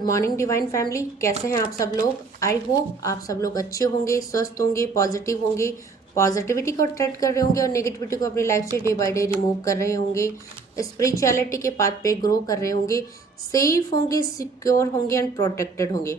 Good morning divine family. कैसे हैं आप सब लोग? आई होप आप सब लोग अच्छे होंगे, स्वस्थ होंगे, पॉजिटिव होंगे, पॉजिटिविटी को अट्रैक्ट कर रहे होंगे और नेगेटिविटी को अपनी लाइफ से डे बाय डे रिमूव कर रहे होंगे, स्पिरिचुअलिटी के पाथ पे ग्रो कर रहे होंगे, सेफ होंगे, सिक्योर होंगे एंड प्रोटेक्टेड होंगे।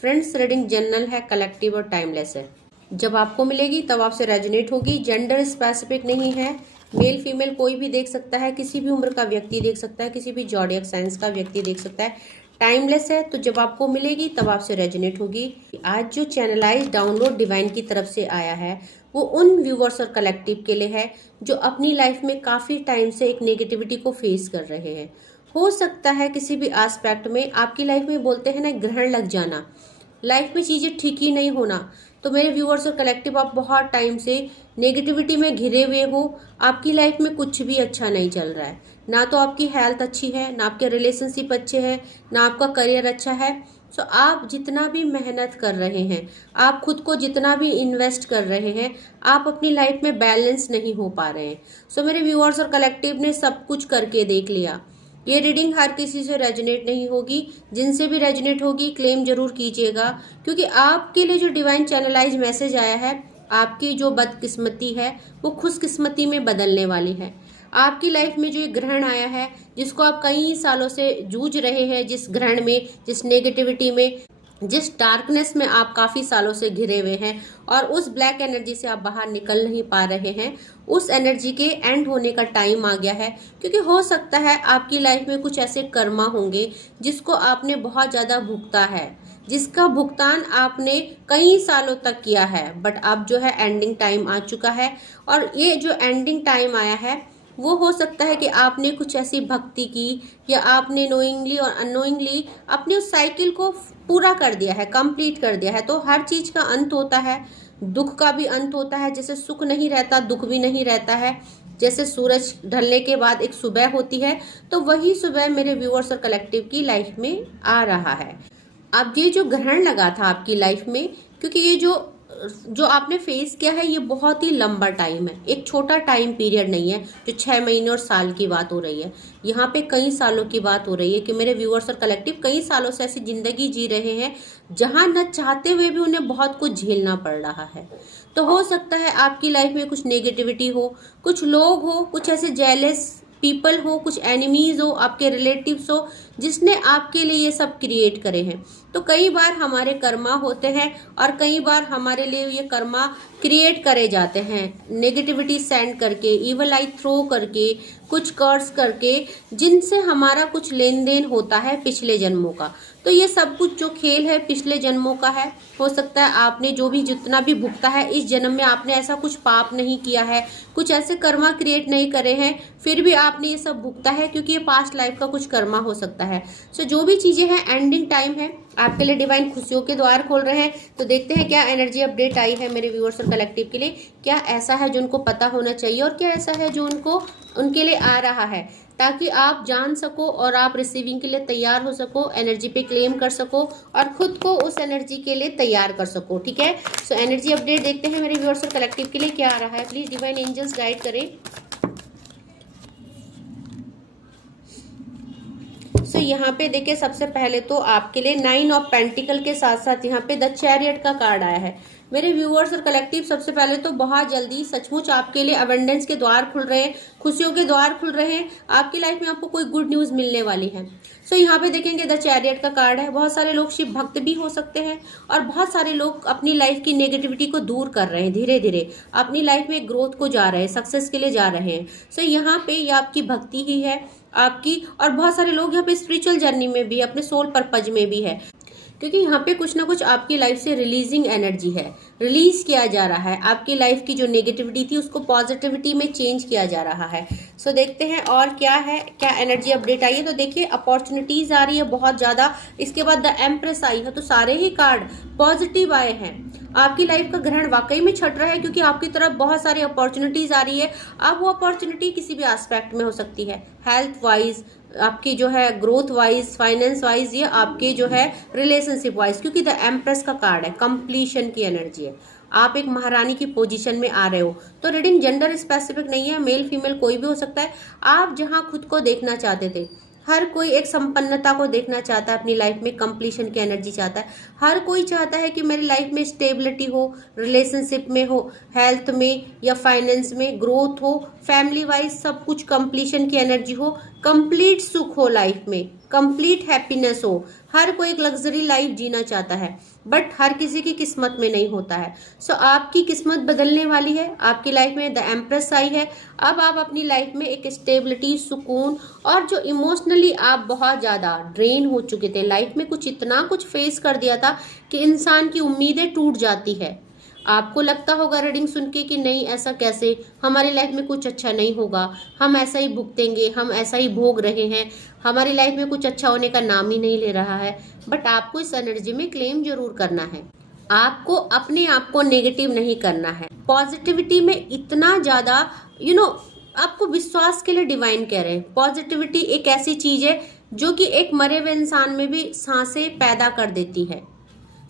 फ्रेंड्स, रीडिंग जनरल है, कलेक्टिव और टाइमलेस है। जब आपको मिलेगी तब आपसे रेजोनेट होगी। जेंडर स्पेसिफिक नहीं है, मेल फीमेल कोई भी देख सकता है, किसी भी उम्र का व्यक्ति देख सकता है, किसी भी जॉडियक साइंस का व्यक्ति देख सकता है। टाइमलेस है, तो जब आपको मिलेगी तब आपसे रेजोनेट होगी। आज जो चैनलाइज डाउनलोड डिवाइन की तरफ से आया है वो उन व्यूवर्स और कलेक्टिव के लिए है जो अपनी लाइफ में काफ़ी टाइम से एक नेगेटिविटी को फेस कर रहे हैं। हो सकता है किसी भी एस्पेक्ट में आपकी लाइफ में, बोलते हैं ना, ग्रहण लग जाना, लाइफ में चीज़ें ठीक ही नहीं होना। तो मेरे व्यूअर्स और कलेक्टिव, आप बहुत टाइम से नेगेटिविटी में घिरे हुए हो, आपकी लाइफ में कुछ भी अच्छा नहीं चल रहा है। ना तो आपकी हेल्थ अच्छी है, ना आपके रिलेशनशिप अच्छे हैं, ना आपका करियर अच्छा है। सो आप जितना भी मेहनत कर रहे हैं, आप खुद को जितना भी इन्वेस्ट कर रहे हैं, आप अपनी लाइफ में बैलेंस नहीं हो पा रहे हैं। सो मेरे व्यूअर्स और कलेक्टिव ने सब कुछ करके देख लिया। ये रीडिंग हर किसी से रेजोनेट नहीं होगी, जिनसे भी रेजोनेट होगी क्लेम जरूर कीजिएगा, क्योंकि आपके लिए जो डिवाइन चैनलाइज मैसेज आया है, आपकी जो बदकिस्मती है वो खुशकिस्मती में बदलने वाली है। आपकी लाइफ में जो एक ग्रहण आया है, जिसको आप कई सालों से जूझ रहे हैं, जिस ग्रहण में, जिस नेगेटिविटी में, जिस डार्कनेस में आप काफ़ी सालों से घिरे हुए हैं और उस ब्लैक एनर्जी से आप बाहर निकल नहीं पा रहे हैं, उस एनर्जी के एंड होने का टाइम आ गया है। क्योंकि हो सकता है आपकी लाइफ में कुछ ऐसे कर्मा होंगे जिसको आपने बहुत ज़्यादा भुगता है, जिसका भुगतान आपने कई सालों तक किया है, बट अब जो है एंडिंग टाइम आ चुका है। और ये जो एंडिंग टाइम आया है वो हो सकता है कि आपने कुछ ऐसी भक्ति की, या आपने नोइंगली और अननोइंगली अपने उस साइकिल को पूरा कर दिया है, कंप्लीट कर दिया है। तो हर चीज़ का अंत होता है, दुख का भी अंत होता है। जैसे सुख नहीं रहता, दुख भी नहीं रहता है। जैसे सूरज ढलने के बाद एक सुबह होती है, तो वही सुबह मेरे व्यूअर्स और कलेक्टिव की लाइफ में आ रहा है। अब ये जो ग्रहण लगा था आपकी लाइफ में, क्योंकि ये जो आपने फेस किया है, ये बहुत ही लंबा टाइम है, एक छोटा टाइम पीरियड नहीं है जो 6 महीने और साल की बात हो रही है। यहाँ पे कई सालों की बात हो रही है कि मेरे व्यूअर्स और कलेक्टिव कई सालों से ऐसी जिंदगी जी रहे हैं जहाँ न चाहते हुए भी उन्हें बहुत कुछ झेलना पड़ रहा है। तो हो सकता है आपकी लाइफ में कुछ नेगेटिविटी हो, कुछ लोग हो, कुछ ऐसे जेलस पीपल हो, कुछ एनिमीज हो, आपके रिलेटिव्स हो, जिसने आपके लिए ये सब क्रिएट करे हैं। तो कई बार हमारे कर्मा होते हैं और कई बार हमारे लिए ये कर्मा क्रिएट करे जाते हैं, नेगेटिविटी सेंड करके, इवल आई थ्रो करके, कुछ कर्स करके, जिनसे हमारा कुछ लेन देन होता है पिछले जन्मों का। तो ये सब कुछ जो खेल है पिछले जन्मों का है। हो सकता है आपने जो भी जितना भी भुगता है इस जन्म में, आपने ऐसा कुछ पाप नहीं किया है, कुछ ऐसे कर्मा क्रिएट नहीं करे हैं, फिर भी आपने ये सब भुगता है, क्योंकि ये पास्ट लाइफ का कुछ कर्मा हो सकता है। सो जो भी चीज़ें हैं, एंडिंग टाइम है, आपके लिए डिवाइन खुशियों के द्वार खोल रहे हैं। तो देखते हैं क्या एनर्जी अपडेट आई है मेरे व्यूअर्स और कलेक्टिव के लिए। क्या ऐसा है जो उनको पता होना चाहिए और क्या ऐसा है जो उनके लिए आ रहा है, ताकि आप जान सको और आप रिसीविंग के लिए तैयार हो सको, एनर्जी पे क्लेम कर सको और खुद को उस एनर्जी के लिए तैयार कर सको। ठीक है, सो एनर्जी अपडेट देखते हैं मेरे व्यूअर्स और कलेक्टिव के लिए क्या आ रहा है। प्लीज डिवाइन एंजल्स गाइड करें। सो यहाँ पे देखिए, सबसे पहले तो आपके लिए 9 ऑफ पेंटिकल के साथ साथ यहाँ पे द चैरियट का कार्ड आया है। मेरे व्यूअर्स और कलेक्टिव, सबसे पहले तो बहुत जल्दी सचमुच आपके लिए अबंडेंस के द्वार खुल रहे हैं, खुशियों के द्वार खुल रहे हैं। आपकी लाइफ में आपको कोई गुड न्यूज़ मिलने वाली है। सो यहाँ पे देखेंगे द चैरियट का कार्ड है। बहुत सारे लोग शिव भक्त भी हो सकते हैं और बहुत सारे लोग अपनी लाइफ की नेगेटिविटी को दूर कर रहे हैं, धीरे धीरे अपनी लाइफ में ग्रोथ को जा रहे हैं, सक्सेस के लिए जा रहे हैं। सो यहाँ पे ये आपकी भक्ति ही है आपकी, और बहुत सारे लोग यहाँ पे स्पिरिचुअल जर्नी में भी, अपने सोल पर्पज में भी है, क्योंकि यहाँ पे कुछ ना कुछ आपकी लाइफ से रिलीजिंग एनर्जी है, रिलीज किया जा रहा है। आपकी लाइफ की जो नेगेटिविटी थी उसको पॉजिटिविटी में चेंज किया जा रहा है। सो देखते हैं और क्या है, क्या एनर्जी अपडेट आई है। तो देखिए, अपॉर्चुनिटीज आ रही है बहुत ज़्यादा। इसके बाद द एम्प्रेस आई है, तो सारे ही कार्ड पॉजिटिव आए हैं। आपकी लाइफ का ग्रहण वाकई में छट रहा है, क्योंकि आपकी तरफ बहुत सारी अपॉर्चुनिटीज आ रही है। अब वो अपॉर्चुनिटी किसी भी एस्पेक्ट में हो सकती है, हेल्थ वाइज, आपकी जो है ग्रोथ वाइज, फाइनेंस वाइज, ये आपके जो है रिलेशनशिप वाइज, क्योंकि द एम्प्रेस का कार्ड है, कंप्लीशन की एनर्जी है। आप एक महारानी की पोजीशन में आ रहे हो। तो रीडिंग जेंडर स्पेसिफिक नहीं है, मेल फीमेल कोई भी हो सकता है। आप जहां खुद को देखना चाहते थे, हर कोई एक संपन्नता को देखना चाहता है अपनी लाइफ में, कंप्लीशन की एनर्जी चाहता है। हर कोई चाहता है कि मेरी लाइफ में स्टेबिलिटी हो, रिलेशनशिप में हो, हेल्थ में या फाइनेंस में ग्रोथ हो, फैमिली वाइज सब कुछ कंप्लीशन की एनर्जी हो, कंप्लीट सुख हो लाइफ में, कंप्लीट हैप्पीनेस हो। हर कोई एक लग्जरी लाइफ जीना चाहता है, बट हर किसी की किस्मत में नहीं होता है। सो आपकी किस्मत बदलने वाली है, आपकी लाइफ में द एम्प्रेस आई है। अब आप अपनी लाइफ में एक स्टेबिलिटी, सुकून, और जो इमोशनली आप बहुत ज़्यादा ड्रेन हो चुके थे, लाइफ में कुछ इतना कुछ फेस कर दिया था कि इंसान की उम्मीदें टूट जाती है। आपको लगता होगा रीडिंग सुन के कि नहीं, ऐसा कैसे, हमारी लाइफ में कुछ अच्छा नहीं होगा, हम ऐसा ही भुगतेंगे, हम ऐसा ही भोग रहे हैं, हमारी लाइफ में कुछ अच्छा होने का नाम ही नहीं ले रहा है। बट आपको इस एनर्जी में क्लेम जरूर करना है। आपको अपने आप को नेगेटिव नहीं करना है। पॉजिटिविटी में इतना ज़्यादा आपको विश्वास के लिए डिवाइन कह रहे हैं। पॉजिटिविटी एक ऐसी चीज है जो कि एक मरे हुए इंसान में भी सांसें पैदा कर देती है।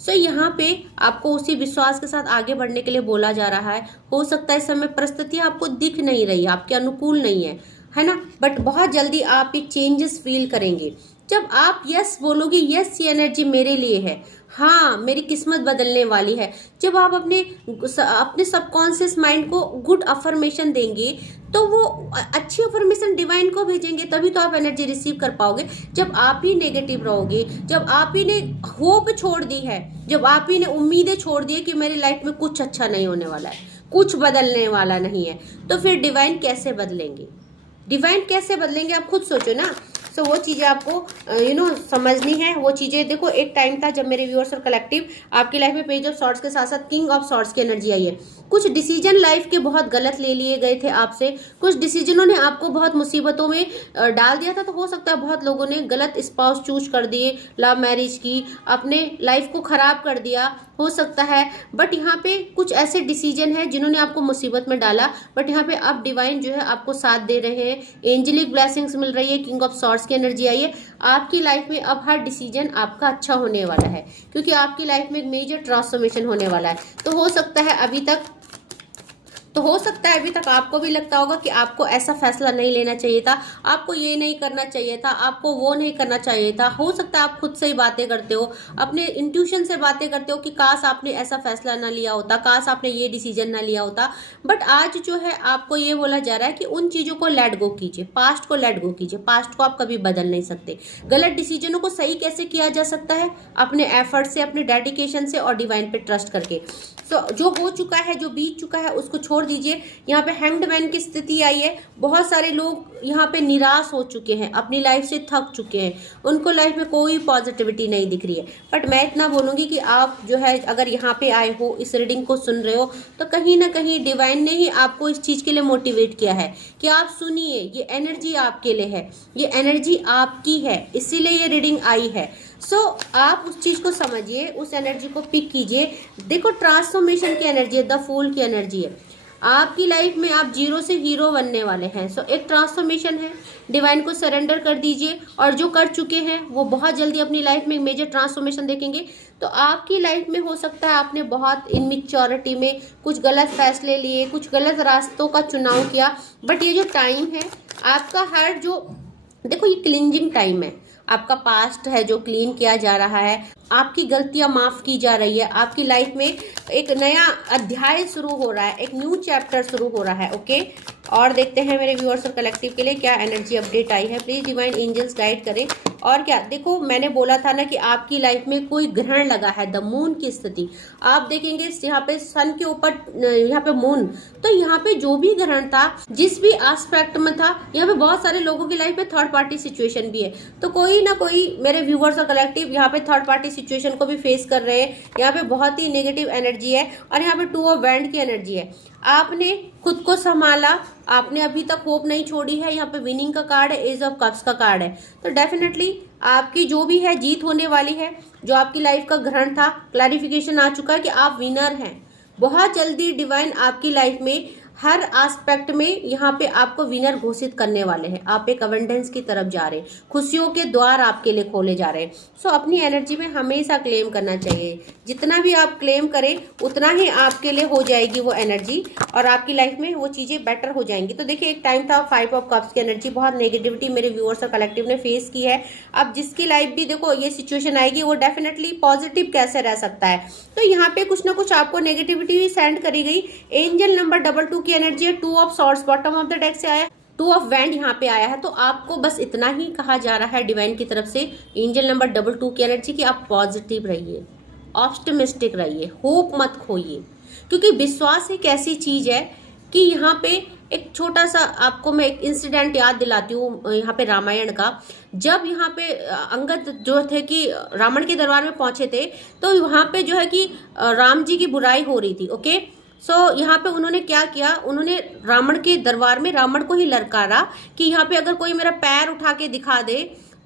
सो यहाँ पे आपको उसी विश्वास के साथ आगे बढ़ने के लिए बोला जा रहा है। हो सकता है इस समय परिस्थितियां आपको दिख नहीं रही, आपके अनुकूल नहीं है ना, बट बहुत जल्दी आप एक चेंजेस फील करेंगे। जब आप यस बोलोगे, यस ये एनर्जी मेरे लिए है, हाँ मेरी किस्मत बदलने वाली है। जब आप अपने सबकॉन्शियस माइंड को गुड अफर्मेशन देंगे तो वो अच्छी अफर्मेशन डिवाइन को भेजेंगे, तभी तो आप एनर्जी रिसीव कर पाओगे। जब आप ही नेगेटिव रहोगे, जब आप ही ने होप छोड़ दी है, जब आप ही ने उम्मीदें छोड़ दी है कि मेरी लाइफ में कुछ अच्छा नहीं होने वाला है, कुछ बदलने वाला नहीं है, तो फिर डिवाइन कैसे बदलेंगे? डिवाइन कैसे बदलेंगे आप खुद सोचो ना। सो वो चीज़ें आपको समझनी है। वो चीज़ें देखो, एक टाइम था जब मेरे व्यूअर्स और कलेक्टिव आपकी लाइफ में पेज ऑफ सॉर्ट्स के साथ साथ किंग ऑफ सॉर्ट्स की एनर्जी आई है। कुछ डिसीजन लाइफ के बहुत गलत ले लिए गए थे आपसे, कुछ डिसीजनों ने आपको बहुत मुसीबतों में डाल दिया था। तो हो सकता है बहुत लोगों ने गलत स्पाउस चूज कर दिए, लव मैरिज की, अपने लाइफ को खराब कर दिया, हो सकता है। बट यहाँ पे कुछ ऐसे डिसीजन है जिन्होंने आपको मुसीबत में डाला, बट यहाँ पे अब डिवाइन जो है आपको साथ दे रहे हैं, एंजेलिक ब्लेसिंग्स मिल रही है, किंग ऑफ सॉर्ट्स की एनर्जी आई है। आपकी लाइफ में अब हर डिसीजन आपका अच्छा होने वाला है, क्योंकि आपकी लाइफ में एक मेजर ट्रांसफॉर्मेशन होने वाला है। तो हो सकता है अभी तक आपको भी लगता होगा कि आपको ऐसा फैसला नहीं लेना चाहिए था, आपको ये नहीं करना चाहिए था, आपको वो नहीं करना चाहिए था। हो सकता है आप खुद से ही बातें करते हो, अपने इंट्यूशन से बातें करते हो कि काश आपने ऐसा फैसला ना लिया होता, काश आपने ये डिसीजन ना लिया होता। बट आज जो है आपको ये बोला जा रहा है कि उन चीज़ों को लेट गो कीजिए, पास्ट को लेट गो कीजिए। पास्ट को आप कभी बदल नहीं सकते। गलत डिसीजनों को सही कैसे किया जा सकता है? अपने एफर्ट से, अपने डेडिकेशन से और डिवाइन पे ट्रस्ट करके। सो जो हो चुका है, जो बीत चुका है, उसको छोड़ दीजिए। यहाँ पे हैंग्ड मैन की स्थिति आई है। बहुत सारे लोग यहाँ पे निराश हो चुके हैं, अपनी लाइफ से थक चुके हैं, उनको लाइफ में कोई पॉजिटिविटी नहीं दिख रही है। बट मैं इतना बोलूँगी कि आप जो है अगर यहाँ पे आए हो, इस रीडिंग को सुन रहे हो, तो कहीं ना कहीं डिवाइन ने ही आपको इस चीज़ के लिए मोटिवेट किया है कि आप सुनिए, ये एनर्जी आपके लिए है, ये एनर्जी आपकी है, इसीलिए ये रीडिंग आई है। सो आप उस चीज़ को समझिए, उस एनर्जी को पिक कीजिए। देखो, ट्रांसफॉर्मेशन की एनर्जी है, द फूल की एनर्जी है। आपकी लाइफ में आप जीरो से हीरो बनने वाले हैं। सो एक ट्रांसफॉर्मेशन है, डिवाइन को सरेंडर कर दीजिए। और जो कर चुके हैं वो बहुत जल्दी अपनी लाइफ में मेजर ट्रांसफॉर्मेशन देखेंगे। तो आपकी लाइफ में हो सकता है आपने बहुत इनमेच्योरिटी में कुछ गलत फैसले लिए, कुछ गलत रास्तों का चुनाव किया, बट ये जो टाइम है आपका, देखो ये क्लींजिंग टाइम है, आपका पास्ट है जो क्लीन किया जा रहा है, आपकी गलतियां माफ की जा रही है, आपकी लाइफ में एक नया अध्याय शुरू हो रहा है, एक न्यू चैप्टर शुरू हो रहा है। ओके, और देखते हैं मेरे व्यूअर्स और कलेक्टिव के लिए क्या एनर्जी अपडेट आई है। प्लीज डिवाइन एंजल्स गाइड करें। और क्या, देखो मैंने बोला था ना कि आपकी लाइफ में कोई ग्रहण लगा है, द मून की स्थिति आप देखेंगे। यहाँ पे सन के ऊपर, यहाँ पे मून, तो यहाँ पे जो भी ग्रहण था, जिस भी एस्पेक्ट में था, यहाँ पे बहुत सारे लोगों की लाइफ में थर्ड पार्टी सिचुएशन भी है। तो कोई ना कोई मेरे व्यूअर्स और कलेक्टिव यहाँ पे थर्ड पार्टी सिचुएशन को भी फेस कर रहे हैं। यहाँ पे बहुत ही नेगेटिव एनर्जी है और यहाँ पे टू ऑफ वैंड की एनर्जी है। आपने खुद को संभाला, आपने अभी तक होप नहीं छोड़ी है। यहाँ पे विनिंग का कार्ड है, एज ऑफ कप्स का कार्ड है। तो डेफिनेटली आपकी जो भी है जीत होने वाली है। जो आपकी लाइफ का ग्रहण था, क्लैरिफिकेशन आ चुका है कि आप विनर हैं। बहुत जल्दी डिवाइन आपकी लाइफ में हर एस्पेक्ट में यहाँ पे आपको विनर घोषित करने वाले हैं। आप एक अवेंडेंस की तरफ जा रहे हैं, खुशियों के द्वार आपके लिए खोले जा रहे हैं। सो अपनी एनर्जी में हमेशा क्लेम करना चाहिए जितना भी आप क्लेम करें उतना ही आपके लिए हो जाएगी वो एनर्जी, और आपकी लाइफ में वो चीज़ें बेटर हो जाएंगी। तो देखिए एक टाइम था 5 ऑफ कप्स की एनर्जी, बहुत नेगेटिविटी मेरे व्यूअर्स और कलेक्टिव ने फेस की है। अब जिसकी लाइफ भी देखो ये सिचुएशन आएगी वो डेफिनेटली पॉजिटिव कैसे रह सकता है। तो यहाँ पे कुछ ना कुछ आपको नेगेटिविटी सेंड करी गई। एंजल नंबर 22 की एनर्जी है, 2 of swords bottom of the deck से आया, 2 ऑफ वैंड यहाँ पे आया है। तो आपको बस इतना ही कहा जा रहा है डिवाइन की तरफ से एंजल नंबर 22 की एनर्जी कि आप पॉजिटिव रहिए, ऑप्टिमिस्टिक रहिए, होप मत खोइए, क्योंकि विश्वास एक ऐसी चीज है कि यहाँ पे एक छोटा सा आपको मैं एक इंसिडेंट याद दिलाती हूँ यहाँ पे रामायण का। जब यहाँ पे अंगद जो थे कि रावण के दरबार में पहुंचे थे, तो वहाँ पे जो है कि राम जी की बुराई हो रही थी। ओके, सो यहाँ पे उन्होंने क्या किया, उन्होंने रावण के दरबार में रावण को ही ललकारा कि यहाँ पे अगर कोई मेरा पैर उठा के दिखा दे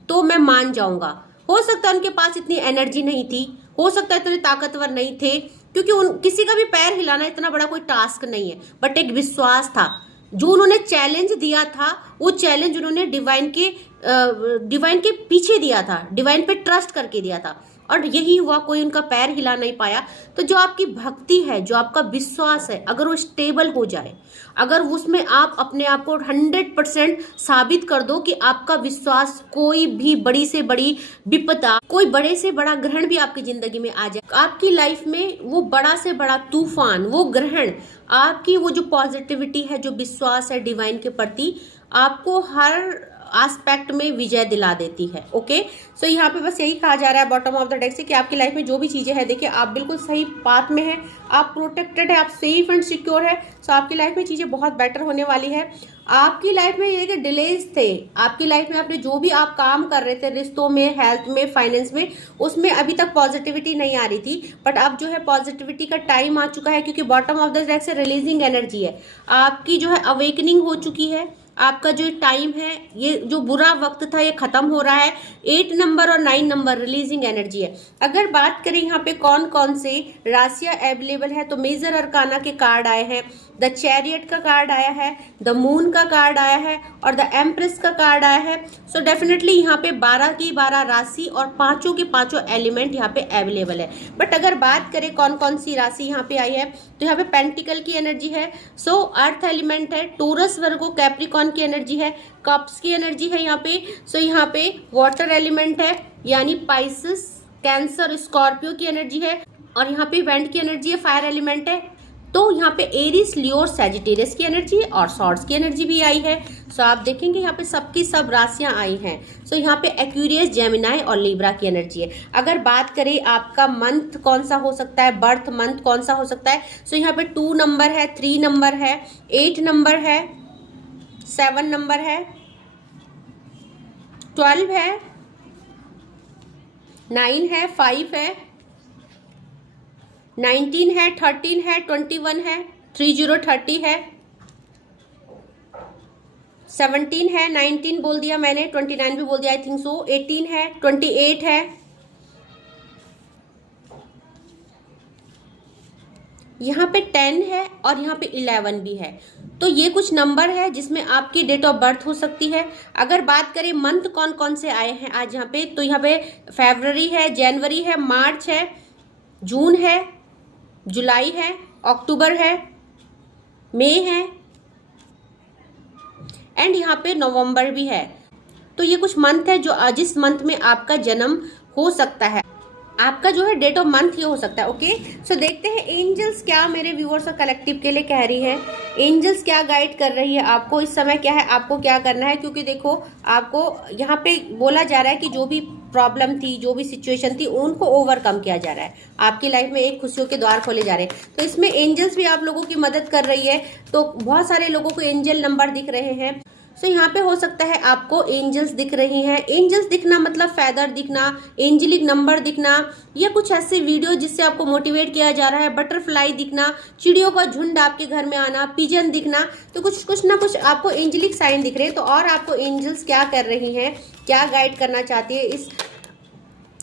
तो मैं मान जाऊंगा। हो सकता है उनके पास इतनी एनर्जी नहीं थी, हो सकता है इतने ताकतवर नहीं थे, क्योंकि किसी का भी पैर हिलाना इतना बड़ा कोई टास्क नहीं है, बट एक विश्वास था। जो उन्होंने चैलेंज दिया था वो चैलेंज उन्होंने डिवाइन के पीछे दिया था, डिवाइन पे ट्रस्ट करके दिया था, और यही हुआ, कोई उनका पैर हिला नहीं पाया। तो जो आपकी भक्ति है, जो आपका विश्वास है, अगर वो स्टेबल हो जाए, अगर उसमें आप अपने आप को 100% साबित कर दो कि आपका विश्वास, कोई भी बड़ी से बड़ी विपदा, कोई बड़े से बड़ा ग्रहण भी आपकी जिंदगी में आ जाए, आपकी लाइफ में वो बड़ा से बड़ा तूफान, वो ग्रहण, आपकी वो जो पॉजिटिविटी है, जो विश्वास है डिवाइन के प्रति, आपको हर एस्पेक्ट में विजय दिला देती है। ओके, सो यहाँ पे बस यही कहा जा रहा है बॉटम ऑफ द डेक से कि आपकी लाइफ में जो भी चीजें हैं, देखिए आप बिल्कुल सही पाथ में हैं, आप प्रोटेक्टेड है, आप सेफ एंड सिक्योर है। सो आपकी लाइफ में चीजें बहुत बेटर होने वाली है। आपकी लाइफ में ये कि डिलेज थे, आपकी लाइफ में आपने जो भी आप काम कर रहे थे, रिश्तों में, हेल्थ में, फाइनेंस में, उसमें अभी तक पॉजिटिविटी नहीं आ रही थी, बट अब जो है पॉजिटिविटी का टाइम आ चुका है, क्योंकि बॉटम ऑफ द डेक से रिलीजिंग एनर्जी है, आपकी जो है अवेकनिंग हो चुकी है। आपका जो टाइम है, ये जो बुरा वक्त था ये खत्म हो रहा है। 8 नंबर और 9 नंबर रिलीजिंग एनर्जी है। अगर बात करें यहाँ पे कौन कौन से राशियां अवेलेबल है, तो मेजर अरकाना के कार्ड आए हैं, द चैरियट का कार्ड आया है, द मून का कार्ड आया है, और द एम्प्रेस का कार्ड आया है। सो डेफिनेटली यहाँ पे 12 की 12 राशि और 5 के 5 एलिमेंट यहाँ पे अवेलेबल है। बट अगर बात करें कौन कौन सी राशि यहाँ पे आई है, तो यहाँ पे पेंटिकल की एनर्जी है, सो अर्थ एलिमेंट है, टोरस वर्गो कैप्रिकॉन की एनर्जी है, कप्स की एनर्जी है यहाँ पे, सो यहाँ पे वाटर एलिमेंट है, यानी पाइसिस, कैंसर, स्कॉर्पियो की एनर्जी है, और यहाँ पे वेंट की एनर्जी है, फायर एलिमेंट है। तो यहाँ पे एरिस, लियो, सैजिटेरियस की एनर्जी है, और सॉर्ड्स की एनर्जी भी आई है। सो आप देखेंगे यहाँ पे सबकी सब राशियां आई हैं। सो यहाँ पे एक्यूरियस, जेमिनाई और लिब्रा की एनर्जी है। अगर बात करें आपका मंथ कौन सा हो सकता है, बर्थ मंथ कौन सा हो सकता है, सो यहाँ पे 2 नंबर है, 3 नंबर है, 8 नंबर है, 7 नंबर है, 12 है, 9 है, 5 है, 19 है, 13 है, 21 है, 3030 है, 17 है, 19 बोल दिया मैंने, 29 भी बोल दिया आई थिंक सो, 18 है, 28 है, यहाँ पे 10 है, और यहाँ पे 11 भी है। तो ये कुछ नंबर है जिसमें आपकी डेट ऑफ बर्थ हो सकती है। अगर बात करें मंथ कौन कौन से आए हैं आज यहाँ पे, तो यहाँ पे फरवरी है, जनवरी है, मार्च है, जून है, जुलाई है, अक्टूबर है, मई है, एंड यहाँ पे नवंबर भी है। तो ये कुछ मंथ है जो जिस मंथ में आपका जन्म हो सकता है, आपका जो है डेट ऑफ मंथ ये हो सकता है। ओके, सो देखते हैं एंजल्स क्या मेरे व्यूअर्स और कलेक्टिव के लिए कह रही है, एंजल्स क्या गाइड कर रही है आपको इस समय, क्या है आपको क्या करना है। क्योंकि देखो आपको यहाँ पे बोला जा रहा है कि जो भी प्रॉब्लम थी, जो भी सिचुएशन थी, उनको ओवरकम किया जा रहा है, आपकी लाइफ में एक खुशियों के द्वार खोले जा रहे हैं। तो इसमें एंजल्स भी आप लोगों की मदद कर रही है। तो बहुत सारे लोगों को एंजल नंबर दिख रहे हैं। सो यहाँ पे हो सकता है आपको एंजल्स दिख रही हैं। एंजल्स दिखना मतलब फेदर दिखना, एंजेलिक नंबर दिखना, या कुछ ऐसे वीडियो जिससे आपको मोटिवेट किया जा रहा है, बटरफ्लाई दिखना, चिड़ियों का झुंड आपके घर में आना, पिजन दिखना। तो कुछ ना कुछ आपको एंजेलिक साइन दिख रहे हैं। तो और आपको एंजल्स क्या कर रही हैं, क्या गाइड करना चाहती है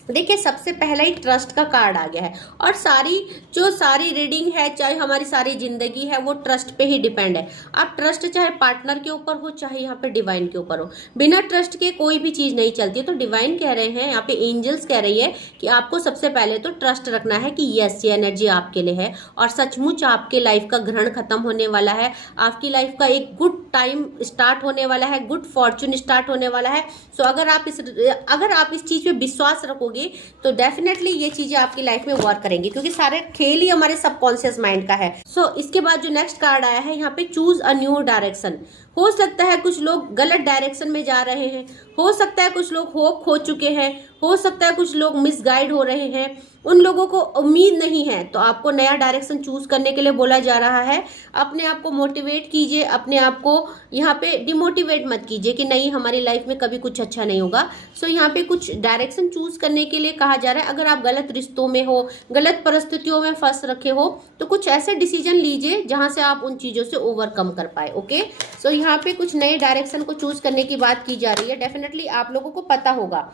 देखिए सबसे पहला ही ट्रस्ट का कार्ड आ गया है, और सारी रीडिंग है, चाहे हमारी सारी जिंदगी है, वो ट्रस्ट पे ही डिपेंड है। आप ट्रस्ट चाहे पार्टनर के ऊपर हो, चाहे यहाँ पे डिवाइन के ऊपर हो, बिना ट्रस्ट के कोई भी चीज नहीं चलती। तो डिवाइन कह रहे हैं, यहाँ पे एंजल्स कह रही है कि आपको सबसे पहले तो ट्रस्ट रखना है कि यस ये एनर्जी आपके लिए है, और सचमुच आपके लाइफ का ग्रहण खत्म होने वाला है, आपकी लाइफ का एक गुड टाइम स्टार्ट होने वाला है, गुड फॉर्चून स्टार्ट होने वाला है। सो अगर आप इस चीज पे विश्वास रखोगे तो डेफिनेटली ये चीजें आपकी लाइफ में वर्क करेंगी, क्योंकि सारे खेल ही हमारे सबकॉन्शियस माइंड का है। सो इसके बाद जो नेक्स्ट कार्ड आया है यहाँ पे, चूज अ न्यू डायरेक्शन। हो सकता है कुछ लोग गलत डायरेक्शन में जा रहे हैं, हो सकता है कुछ लोग होप खो चुके हैं, हो सकता है कुछ लोग मिसगाइड हो रहे हैं, उन लोगों को उम्मीद नहीं है, तो आपको नया डायरेक्शन चूज करने के लिए बोला जा रहा है। अपने आप को मोटिवेट कीजिए, अपने आप को यहाँ पे डिमोटिवेट मत कीजिए कि नहीं हमारी लाइफ में कभी कुछ अच्छा नहीं होगा। सो यहाँ पे कुछ डायरेक्शन चूज करने के लिए कहा जा रहा है। अगर आप गलत रिश्तों में हो, गलत परिस्थितियों में फंस रखे हो, तो कुछ ऐसे डिसीजन लीजिए जहां से आप उन चीजों से ओवरकम कर पाए। ओके, सो यहाँ पे कुछ नए डायरेक्शन को चूज करने की बात की जा रही है। डेफिनेटली आप लोगों को पता होगा,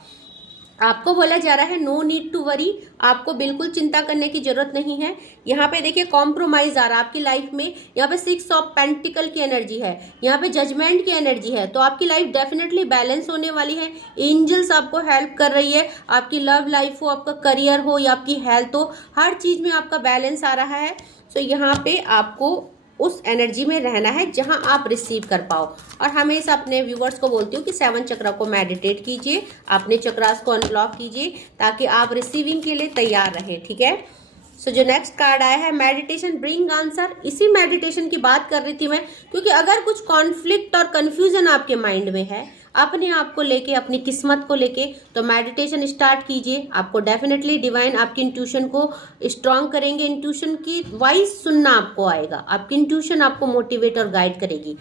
आपको बोला जा रहा है नो नीड टू वरी, आपको बिल्कुल चिंता करने की जरूरत नहीं है। यहाँ पे देखिए कॉम्प्रोमाइज आ रहा है आपकी लाइफ में, यहाँ पे 6 ऑफ पेंटिकल की एनर्जी है, यहाँ पे जजमेंट की एनर्जी है, तो आपकी लाइफ डेफिनेटली बैलेंस होने वाली है। एंजल्स आपको हेल्प कर रही है, आपकी लव लाइफ हो, आपका करियर हो या आपकी हेल्थ हो, हर चीज में आपका बैलेंस आ रहा है। सो यहाँ पे आपको उस एनर्जी में रहना है जहां आप रिसीव कर पाओ। और हमेशा अपने व्यूवर्स को बोलती हूँ कि 7 चक्र को मेडिटेट कीजिए, अपने चक्रास को अनब्लॉक कीजिए ताकि आप रिसीविंग के लिए तैयार रहें। ठीक है, सो जो नेक्स्ट कार्ड आया है, मेडिटेशन ब्रिंग आंसर। इसी मेडिटेशन की बात कर रही थी मैं, क्योंकि अगर कुछ कॉन्फ्लिक्ट और कंफ्यूजन आपके माइंड में है अपने आप को लेके, अपनी किस्मत को लेके, तो मेडिटेशन स्टार्ट कीजिए। आपको डेफिनेटली डिवाइन आपकी इंट्यूशन को स्ट्रांग करेंगे, इंट्यूशन की वाइज सुनना आपको आएगा, आपकी इंट्यूशन आपको मोटिवेट और गाइड करेगी।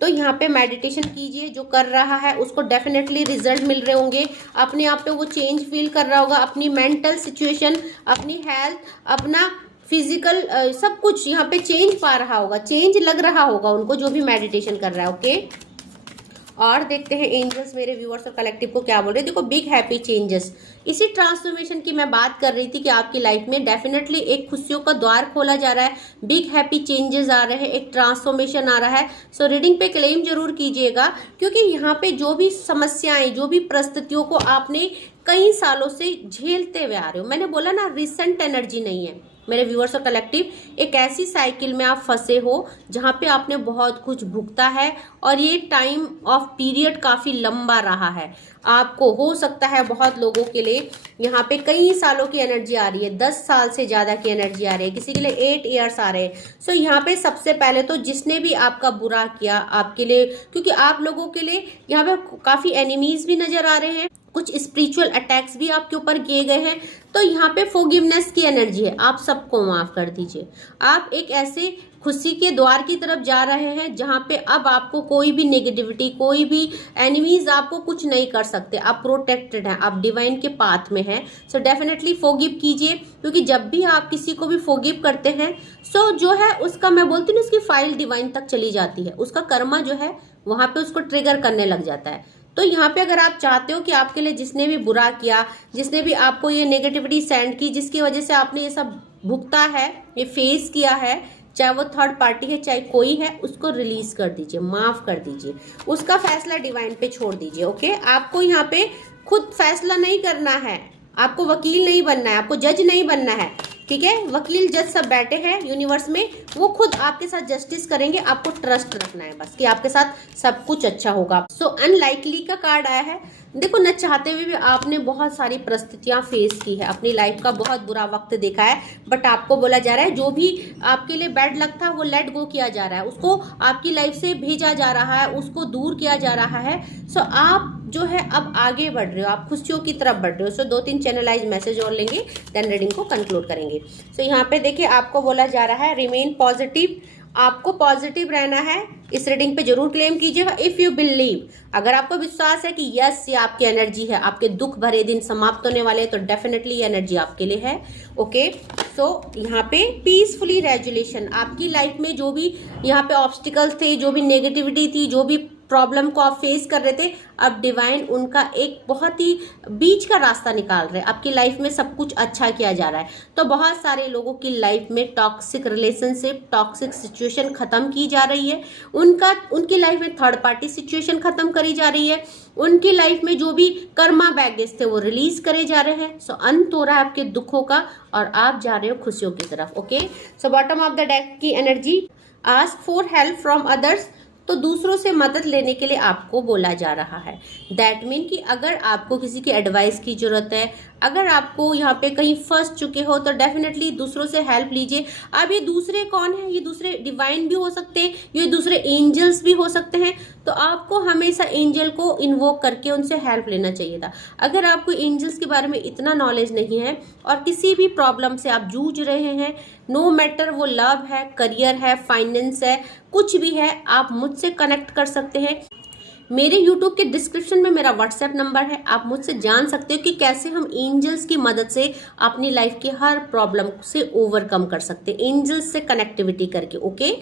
तो यहाँ पे मेडिटेशन कीजिए, जो कर रहा है उसको डेफिनेटली रिजल्ट मिल रहे होंगे, अपने आप पे वो चेंज फील कर रहा होगा, अपनी मेंटल सिचुएशन, अपनी हेल्थ, अपना फिजिकल सब कुछ यहाँ पे चेंज पा रहा होगा, चेंज लग रहा होगा उनको जो भी मेडिटेशन कर रहा है। ओके, और देखते हैं एंजल्स मेरे व्यूअर्स और कलेक्टिव को क्या बोल रहे हैं। देखो बिग हैप्पी चेंजेस, इसी ट्रांसफॉर्मेशन की मैं बात कर रही थी कि आपकी लाइफ में डेफिनेटली एक खुशियों का द्वार खोला जा रहा है, बिग हैप्पी चेंजेस आ रहे हैं, एक ट्रांसफॉर्मेशन आ रहा है। सो रीडिंग पे क्लेम जरूर कीजिएगा, क्योंकि यहाँ पे जो भी समस्याएं, जो भी परिस्थितियों को आपने कई सालों से झेलते हुए आ रहे हो, मैंने बोला ना रिसेंट एनर्जी नहीं है मेरे व्यूअर्स और कलेक्टिव, एक ऐसी साइकिल में आप फंसे हो जहां पे आपने बहुत कुछ भुगता है, और ये टाइम ऑफ पीरियड काफी लंबा रहा है। आपको हो सकता है बहुत लोगों के लिए यहाँ पे कई सालों की एनर्जी आ रही है, 10 साल से ज्यादा की एनर्जी आ रही है, किसी के लिए 8 ईयर्स आ रहे हैं। सो यहाँ पे सबसे पहले तो जिसने भी आपका बुरा किया आपके लिए, क्योंकि आप लोगों के लिए यहाँ पे काफी एनिमीज भी नजर आ रहे हैं, कुछ स्पिरिचुअल अटैक्स भी आपके ऊपर किए गए हैं। तो यहाँ पे फॉरगिवनेस की एनर्जी है, आप सबको माफ कर दीजिए। आप एक ऐसे खुशी के द्वार की तरफ जा रहे हैं जहाँ पे अब आपको कोई भी नेगेटिविटी, कोई भी एनिमीज आपको कुछ नहीं कर सकते, आप प्रोटेक्टेड हैं, आप डिवाइन के पाथ में हैं। सो डेफिनेटली फॉरगिव कीजिए, क्योंकि जब भी आप किसी को भी फॉरगिव करते हैं, सो जो है उसका, मैं बोलती हूँ उसकी फाइल डिवाइन तक चली जाती है, उसका कर्मा जो है वहां पे उसको ट्रिगर करने लग जाता है। तो यहाँ पे अगर आप चाहते हो कि आपके लिए जिसने भी बुरा किया, जिसने भी आपको ये नेगेटिविटी सेंड की, जिसकी वजह से आपने ये सब भुगता है, ये फेस किया है, चाहे वो थर्ड पार्टी है चाहे कोई है, उसको रिलीज कर दीजिए, माफ कर दीजिए, उसका फैसला डिवाइन पे छोड़ दीजिए। ओके, आपको यहाँ पे खुद फैसला नहीं करना है, आपको वकील नहीं बनना है, आपको जज नहीं बनना है। ठीक है, वकील जज सब बैठे हैं यूनिवर्स में, वो खुद आपके साथ जस्टिस करेंगे, आपको ट्रस्ट रखना है बस कि आपके साथ सब कुछ अच्छा होगा। सो अनलाइकली का कार्ड आया है। देखो, न चाहते हुए भी आपने बहुत सारी परिस्थितियां फेस की है, अपनी लाइफ का बहुत बुरा वक्त देखा है, बट आपको बोला जा रहा है जो भी आपके लिए बैड लक था वो लेट गो किया जा रहा है, उसको आपकी लाइफ से भेजा जा रहा है, उसको दूर किया जा रहा है। सो आप जो है अब आगे बढ़ रहे हो, आप खुशियों की तरफ बढ़ रहे हो। सो 2-3 चैनलाइज मैसेज और लेंगे, देन रीडिंग को कंक्लूड करेंगे। सो यहाँ पे देखिए आपको बोला जा रहा है रिमेन पॉजिटिव, आपको पॉजिटिव रहना है। इस रीडिंग पे जरूर क्लेम कीजिएगा। इफ यू बिलीव, अगर आपको विश्वास है कि यस ये आपकी एनर्जी है, आपके दुख भरे दिन समाप्त होने वाले हैं, तो डेफिनेटली ये एनर्जी आपके लिए है। ओके, सो यहाँ पे पीसफुली रेजुलेशन, आपकी लाइफ में जो भी यहाँ पे ऑब्स्टिकल्स थे, जो भी नेगेटिविटी थी, जो भी प्रॉब्लम को आप फेस कर रहे थे, अब डिवाइन उनका एक बहुत ही बीच का रास्ता निकाल रहे हैं। आपकी लाइफ में सब कुछ अच्छा किया जा रहा है। तो बहुत सारे लोगों की लाइफ में टॉक्सिक रिलेशनशिप, टॉक्सिक सिचुएशन खत्म की जा रही है। उनकी लाइफ में थर्ड पार्टी सिचुएशन खत्म करी जा रही है। उनकी लाइफ में जो भी कर्मा बैगेज थे वो रिलीज करे जा रहे हैं। सो अंत हो रहा है आपके दुखों का और आप जा रहे हो खुशियों की तरफ। Okay, so bottom of the deck की energy, ask for help from others. तो दूसरों से मदद लेने के लिए आपको बोला जा रहा है। दैट मीन कि अगर आपको किसी की एडवाइस की जरूरत है, अगर आपको यहाँ पे कहीं फंस चुके हो, तो डेफिनेटली दूसरों से हेल्प लीजिए। अब ये दूसरे कौन है? ये दूसरे डिवाइन भी हो सकते हैं, ये दूसरे एंजल्स भी हो सकते हैं। तो आपको हमेशा एंजल को इन्वोक करके उनसे हेल्प लेना चाहिए था। अगर आपको एंजल्स के बारे में इतना नॉलेज नहीं है और किसी भी प्रॉब्लम से आप जूझ रहे हैं, नो मैटर वो लव है, करियर है, फाइनेंस है, कुछ भी है, आप मुझसे कनेक्ट कर सकते हैं। मेरे YouTube के डिस्क्रिप्शन में मेरा व्हाट्सएप नंबर है, आप मुझसे जान सकते हो कि कैसे हम एंजल्स की मदद से अपनी लाइफ की हर प्रॉब्लम से ओवरकम कर सकते हैं, एंजल्स से कनेक्टिविटी करके। ओके,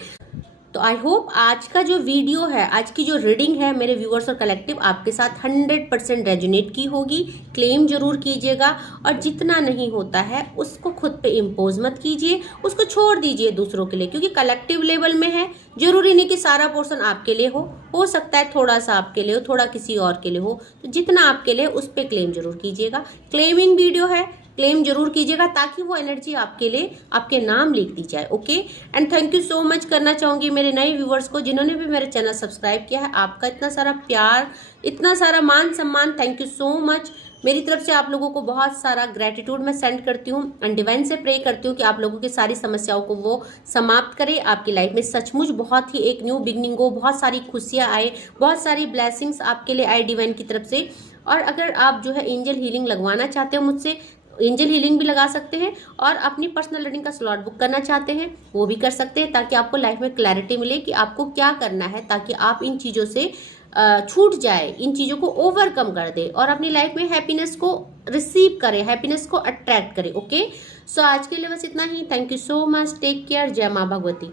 तो आई होप आज का जो वीडियो है, आज की जो रीडिंग है मेरे व्यूअर्स और कलेक्टिव, आपके साथ 100% रेजोनेट की होगी। क्लेम जरूर कीजिएगा और जितना नहीं होता है उसको खुद पे इम्पोज मत कीजिए, उसको छोड़ दीजिए दूसरों के लिए, क्योंकि कलेक्टिव लेवल में है। जरूरी नहीं कि सारा पोर्शन आपके लिए हो सकता है थोड़ा सा आपके लिए हो, थोड़ा किसी और के लिए हो। तो जितना आपके लिए उस पर क्लेम जरूर कीजिएगा। क्लेमिंग वीडियो है, क्लेम जरूर कीजिएगा ताकि वो एनर्जी आपके लिए आपके नाम लिख दी जाए। Okay, and thank you so much करना चाहूंगी मेरे नए व्यूवर्स को जिन्होंने भी मेरे चैनल सब्सक्राइब किया है। आपका इतना सारा प्यार, इतना सारा मान सम्मान, थैंक यू सो मच। मेरी तरफ से आप लोगों को बहुत सारा ग्रेटिट्यूड मैं सेंड करती हूँ एंड डिवाइन से प्रे करती हूँ कि आप लोगों की सारी समस्याओं को वो समाप्त करे। आपकी लाइफ में सचमुच बहुत ही एक न्यू बिगनिंग हो, बहुत सारी खुशियाँ आए, बहुत सारी ब्लेसिंग्स आपके लिए आए डिवाइन की तरफ से। और अगर आप जो है एंजल हीलिंग लगवाना चाहते हो मुझसे, एंजल हीलिंग भी लगा सकते हैं और अपनी पर्सनल रीडिंग का स्लॉट बुक करना चाहते हैं वो भी कर सकते हैं, ताकि आपको लाइफ में क्लैरिटी मिले कि आपको क्या करना है, ताकि आप इन चीज़ों से छूट जाए, इन चीज़ों को ओवरकम कर दे और अपनी लाइफ में हैप्पीनेस को रिसीव करे, हैप्पीनेस को अट्रैक्ट करे। ओके, सो आज के लिए बस इतना ही। Thank you so much, take care, जय माँ भगवती।